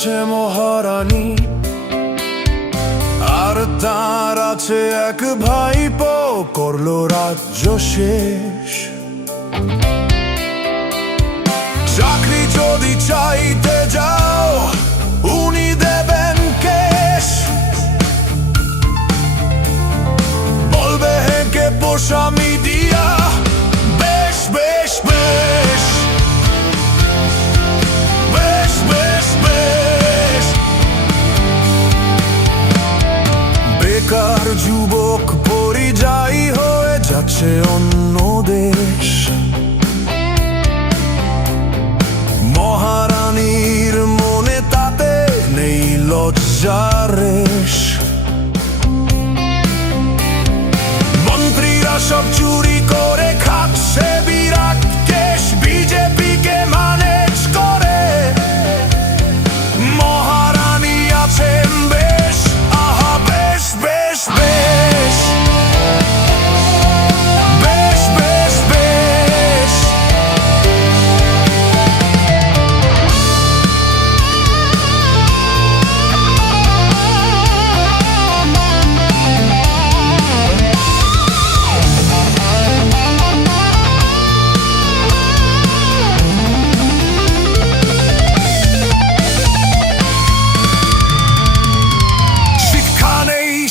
আছে মহারানী, আর তার আছে এক ভাইপো, করলো রাজ্য শেষ। চাকরি যদি চাইতে যাও উনি দেবেন কেশ, বলবে হেঁকে পোষা মিডিয়া বেশ বেশ বেশ বেশ বেশ বেশ। বেকার যুবক পরিযায়ী হয়ে যাচ্ছে অন্য দেশ, মহারানীর মনে তাতে নেই লজ্জার রেশ। মন্ত্রীরা সব চুরি করে খাচ্ছে বিরাট কেশ, বিজেপিকে ম্যানেজ করে মহারানী আছেন বেশ, আহা বেশ বেশ বেশ বেশ বেশ বেশ।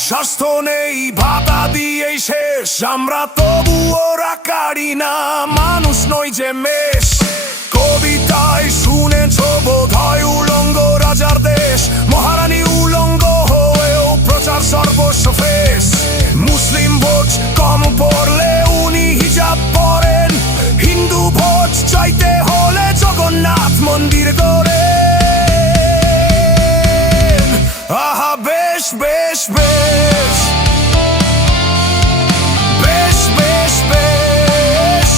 স্বাস্থ্য নেই, ভাতা দিয়েই শেষ, আমরা তবুও রাখারি না, মানুষ নই যে মেষ। কবিতায় শুনেছ বোধহয় উলঙ্গ রাজার দেশ, মহারানী উলঙ্গ হয়েও প্রচার সর্বস্ব ফেস। মুসলিম ভোট কম পড়লে উনি হিজাব পরেন, হিন্দু ভোট চাইতে হলে জগন্নাথ মন্দির গড়েন, আহা বেশ বেশ বেশ বেশ বেশ বেশ।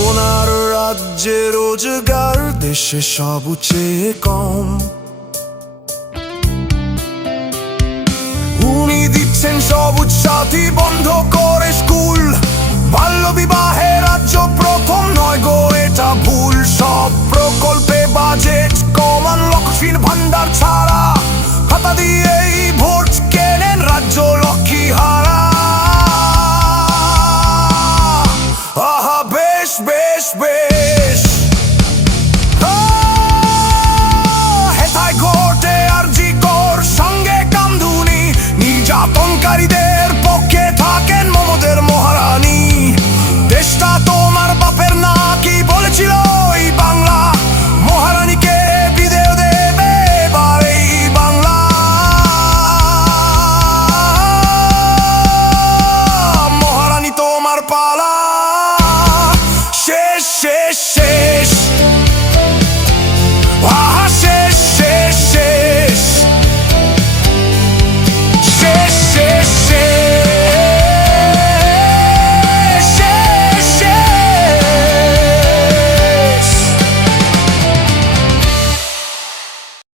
ওনার রাজ্যে রোজগার দেশে সবচেয়ে কম, উনি দিচ্ছেন সবুজ সাথী বন্ধ করে স্কুল, বাল্য বিবাহে রাজ্য প্রথম নয় গো এটা ভুল। সব প্রকল্পে বাজেট কমান, লক্ষ্মীর ভান্ডার ছাড়া খাতা দিয়েই ভোট